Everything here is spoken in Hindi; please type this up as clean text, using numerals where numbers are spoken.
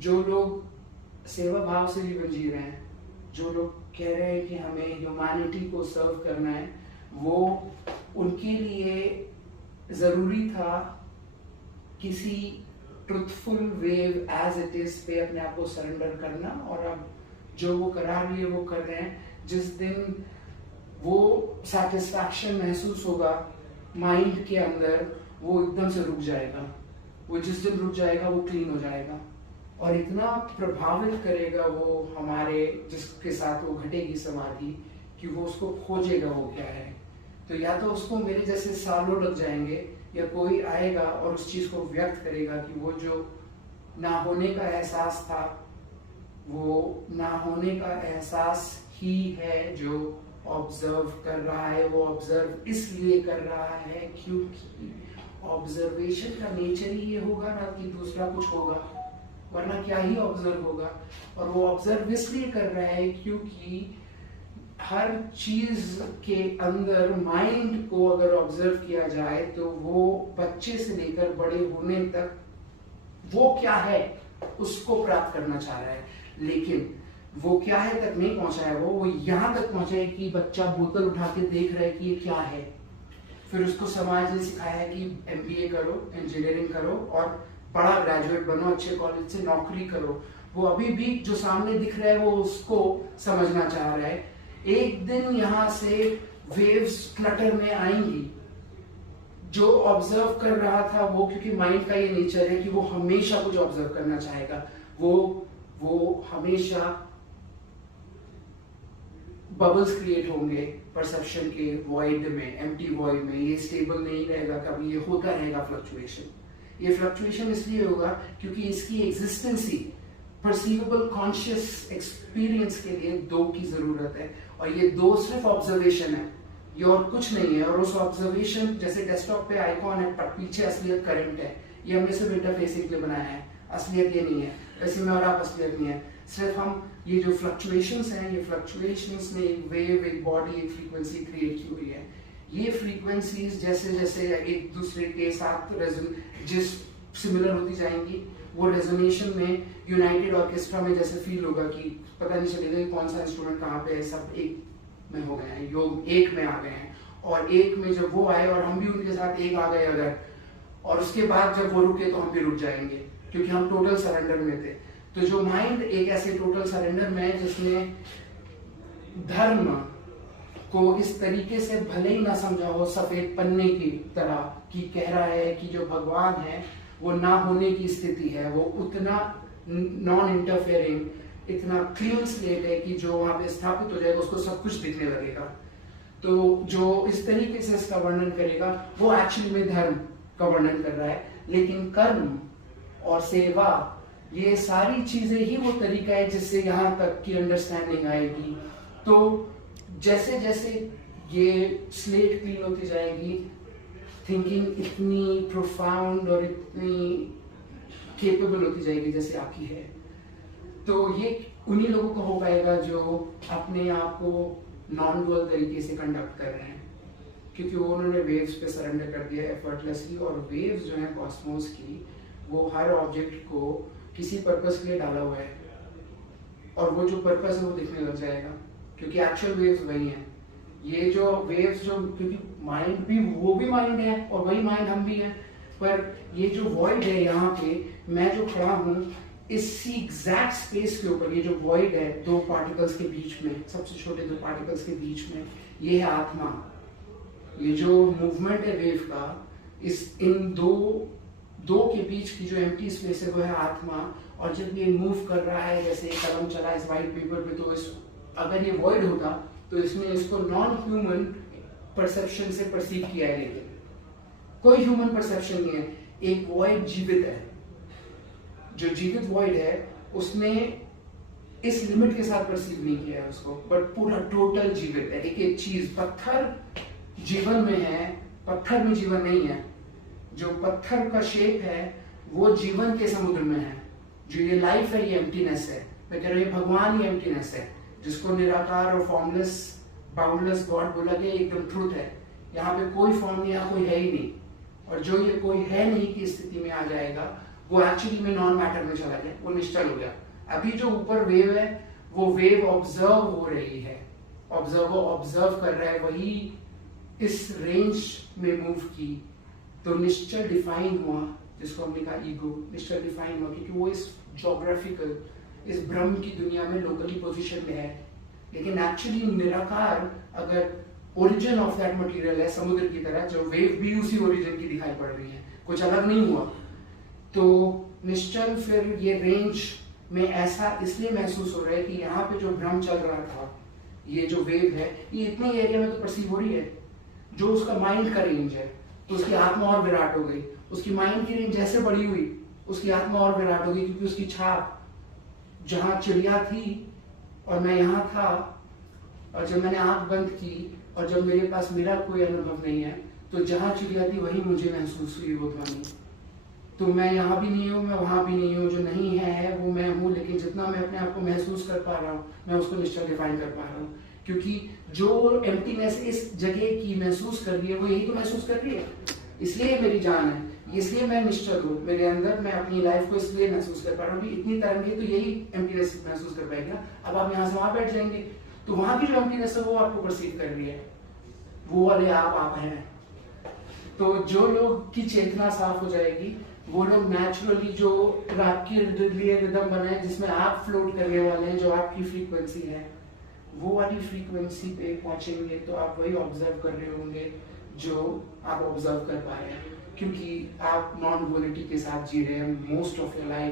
जो लोग सेवा भाव से जीवन जी रहे हैं, जो लोग कह रहे हैं कि हमें ह्यूमैनिटी को सर्व करना है, वो उनके लिए ज़रूरी था किसी truthful wave as it is पे अपने आप को सरेंडर करना। और अब जो वो करा रही है वो कर रहे हैं। जिस दिन वो सेटिस्फैक्शन महसूस होगा माइंड के अंदर, वो एकदम से रुक जाएगा। वो जिस दिन रुक जाएगा वो क्लीन हो जाएगा और इतना प्रभावित करेगा वो हमारे जिसके साथ वो घटेगी समाधि कि वो उसको खोजेगा वो क्या है। तो या तो उसको मेरे जैसे सालों लग जाएंगे, या कोई आएगा और उस चीज को व्यक्त करेगा कि वो जो ना होने का एहसास था, वो ना होने का एहसास ही है जो ऑब्जर्व कर रहा है। वो ऑब्जर्व इसलिए कर रहा है क्योंकि ऑब्जर्वेशन का नेचर ही ये होगा ना कि दूसरा कुछ होगा, वरना क्या ही ऑब्जर्व होगा। और वो ऑब्जर्व इसलिए कर रहा है क्योंकि हर चीज के अंदर माइंड को अगर ऑब्जर्व किया जाए तो वो बच्चे से लेकर बड़े होने तक वो क्या है उसको प्राप्त करना चाह रहा है। लेकिन वो क्या है तक नहीं पहुंचा है, वो यहां तक पहुंचा है कि बच्चा बोतल उठा के देख रहा है कि ये क्या है। फिर उसको समाज ने सिखाया है कि MBA करो, इंजीनियरिंग करो और बड़ा ग्रेजुएट बनो, अच्छे कॉलेज से नौकरी करो। वो अभी भी जो सामने दिख रहा है वो उसको समझना चाह रहा है। एक दिन यहां से वेव्स क्लटर में आएंगी। जो ऑब्जर्व कर रहा था वो, क्योंकि माइंड का ये नेचर है कि वो हमेशा कुछ ऑब्जर्व करना चाहेगा, वो हमेशा बबल्स क्रिएट होंगे परसेप्शन के वॉइड में, एम्प्टी वॉइड में। ये स्टेबल नहीं रहेगा, कभी ये होता रहेगा फ्लक्चुएशन। ये फ्लक्चुएशन इसलिए होगा क्योंकि इसकी एग्जिस्टेंस ही परसीवेबल कॉन्शियस एक्सपीरियंस के लिए दो की जरूरत है, और ये दो सिर्फ ऑब्जर्वेशन है, ये और कुछ नहीं है। और उस ऑब्जर्वेशन, जैसे डेस्कटॉप पे आइकॉन है पर पीछे असलियत करंट है, ये हमने सिर्फ इंटरफेसिंग के लिए बनाया है, असलियत ये नहीं है। वैसे में और आप असलियत नहीं है, सिर्फ हम ये जो फ्लक्चुएशंस हैं, ये फ्लक्चुएशंस में एक वेव, एक बॉडी, एक फ्रीक्वेंसी क्रिएट की हुई है। ये फ्रीक्वेंसीज जैसे जैसे एक दूसरे के साथ जिस सिमिलर होती जाएंगी, वो रेजोनेशन में यूनाइटेड ऑर्केस्ट्रा में जैसे फील होगा कि पता नहीं चलेगा कौन सा इंस्ट्रूमेंट कहाँ पे है, सब एक में हो गए हैं, योग एक में आ गए हैं। और एक में जब वो आए और हम भी उनके साथ एक आ गए अगर, और उसके बाद जब वो रुके तो हम भी रुक जाएंगे क्योंकि हम टोटल सरेंडर में थे। तो जो माइंड एक ऐसे टोटल सरेंडर में है जिसमें धर्म को इस तरीके से भले ही ना समझा हो सफेद पन्ने की तरह कि कह रहा है कि जो भगवान है वो ना होने की स्थिति है, वो उतना नॉन इंटरफेयरिंग, इतना क्लीन स्लेट है कि जो वहां पे स्थापित हो जाएगा उसको सब कुछ दिखने लगेगा। तो जो इस तरीके से इसका वर्णन करेगा वो एक्चुअली में धर्म का वर्णन कर रहा है। लेकिन कर्म और सेवा, ये सारी चीजें ही वो तरीका है जिससे यहाँ तक की अंडरस्टैंडिंग आएगी। तो जैसे जैसे ये स्लेट क्लीन होती जाएगी, थिंकिंग इतनी प्रोफाउंड और इतनी केपेबल होती जाएगी जैसे आपकी है, तो ये उन्हीं लोगों को हो पाएगा जो अपने आप को नॉन डुअल तरीके से कंडक्ट कर रहे हैं, क्योंकि वो उन्होंने वेव्स पे सरेंडर कर दिया एफर्टलेसली। और वेव्स जो है कॉस्मोस की, वो हर ऑब्जेक्ट को किसी पर्पस के लिए डाला हुआ है, और वो जो पर्पस है वो दिखने लग जाएगा क्योंकि एक्चुअल वेव्स वही हैं। ये जो वेव्स जो, क्योंकि माइंड भी, वो भी माइंड है और वही माइंड हम भी हैं, पर ये जो वॉइड है यहाँ पे मैं जो खड़ा हूँ इसी एग्जैक्ट स्पेस के ऊपर, ये जो वॉइड है दो पार्टिकल्स के बीच में, सबसे छोटे दो पार्टिकल्स के बीच में, ये है आत्मा। ये जो मूवमेंट है वेव का, इन दो के बीच की जो एम्प्टी स्पेस है वो है आत्मा। और जब ये मूव कर रहा है, जैसे कलम चला इस वाइट पेपर पे, तो अगर ये वॉइड होता तो इसमें इसको नॉन ह्यूमन परसेप्शन से परसीव किया है, लेकिन कोई ह्यूमन परसेप्शन नहीं है। एक वॉइड जीवित है, जो जीवित वॉइड है उसने इस लिमिट के साथ परसीव नहीं किया है उसको, बट पूरा टोटल जीवित है। एक एक चीज, पत्थर जीवन में है, पत्थर में जीवन नहीं है। जो पत्थर का शेप है वो जीवन के समुद्र में है। जो ये लाइफ है ये एम्प्टीनेस है। मैं कह रहा हूँ ये भगवान ही एम्प्टीनेस है, जिसको निराकार और फॉर्मलेस बाउंडलेस गॉड बोला गया, एकदम ट्रूथ है। यहाँ पे कोई फॉर्म नहीं, यहाँ कोई है ही नहीं। और जो ये कोई है नहीं की स्थिति में आ जाएगा वो एक्चुअली में नॉन मैटर में चला गया, वो निश्चल हो गया। अभी जो ऊपर वेव है वो वेव ऑब्जर्व हो रही है, ऑब्जर्व कर रहा है, वही इस रेंज में मूव की, तो निश्चल डिफाइन हुआ, जिसको हमने कहा ईगो। निश्चल डिफाइन हुआ क्योंकि वो इस ज्योग्राफिकल, इस ब्रह्म की दुनिया में लोकली पोजीशन में है, लेकिन एक्चुअली निराकार अगर ओरिजिन ऑफ दैट मटेरियल है समुद्र की तरह, जो वेव भी उसी ओरिजिन की दिखाई पड़ रही है, कुछ अलग नहीं हुआ। तो निश्चल फिर ये रेंज में ऐसा इसलिए महसूस हो रहा है कि यहाँ पे जो भ्रम चल रहा था, ये जो वेव है, ये इतने एरिया में तो परसीव हो रही है, जो उसका माइंड का रेंज है, तो उसकी आत्मा और विराट हो गई। उसकी माइंड की रेंज जैसे बड़ी हुई, उसकी आत्मा और विराट हो गई, क्योंकि उसकी छाप जहाँ चिड़िया थी और मैं यहाँ था, और जब मैंने आंख बंद की और जब मेरे पास मेरा कोई अनुभव नहीं है, तो जहाँ चिड़िया थी वही मुझे महसूस हुई वो ध्वनि। तो मैं यहाँ भी नहीं हूँ, मैं वहां भी नहीं हूँ, जो नहीं है वो मैं हूँ, लेकिन जितना मैं अपने आप को महसूस कर पा रहा हूँ, मैं उसको निश्चल डिफाइन कर पा रहा हूँ, क्योंकि जो एम्प्टीनेस इस जगह की महसूस कर रही है वो यही तो महसूस कर रही है, इसलिए मेरी जान है, इसलिए मैं निश्चल हूँ मेरे अंदर, मैं अपनी लाइफ को इसलिए महसूस कर पा रहा हूँ कि इतनी तरंगे तो यही एम्प्टीनेस महसूस कर पाएगी ना। अब आप यहाँ से वहां बैठ जाएंगे तो वहां की जो एम्प्टीनेस है वो आपको परसीव कर रही है, वो वाले आप हैं। तो जो लोग की चेतना साफ हो जाएगी, वो लोग नेचुरली जो आपके लिए रिदम बना है, जिसमें आप फ्लोट करने वाले हैं, जो आपकी फ्रीक्वेंसी है, वो वाली फ्रीक्वेंसी पे पहुंचेंगे, तो आप वही ऑब्जर्व कर रहे होंगे जो आप ऑब्जर्व कर पा रहे हैं, क्योंकि आप नॉन डुअलिटी के साथ जी रहे हैं मोस्ट ऑफ योर लाइफ।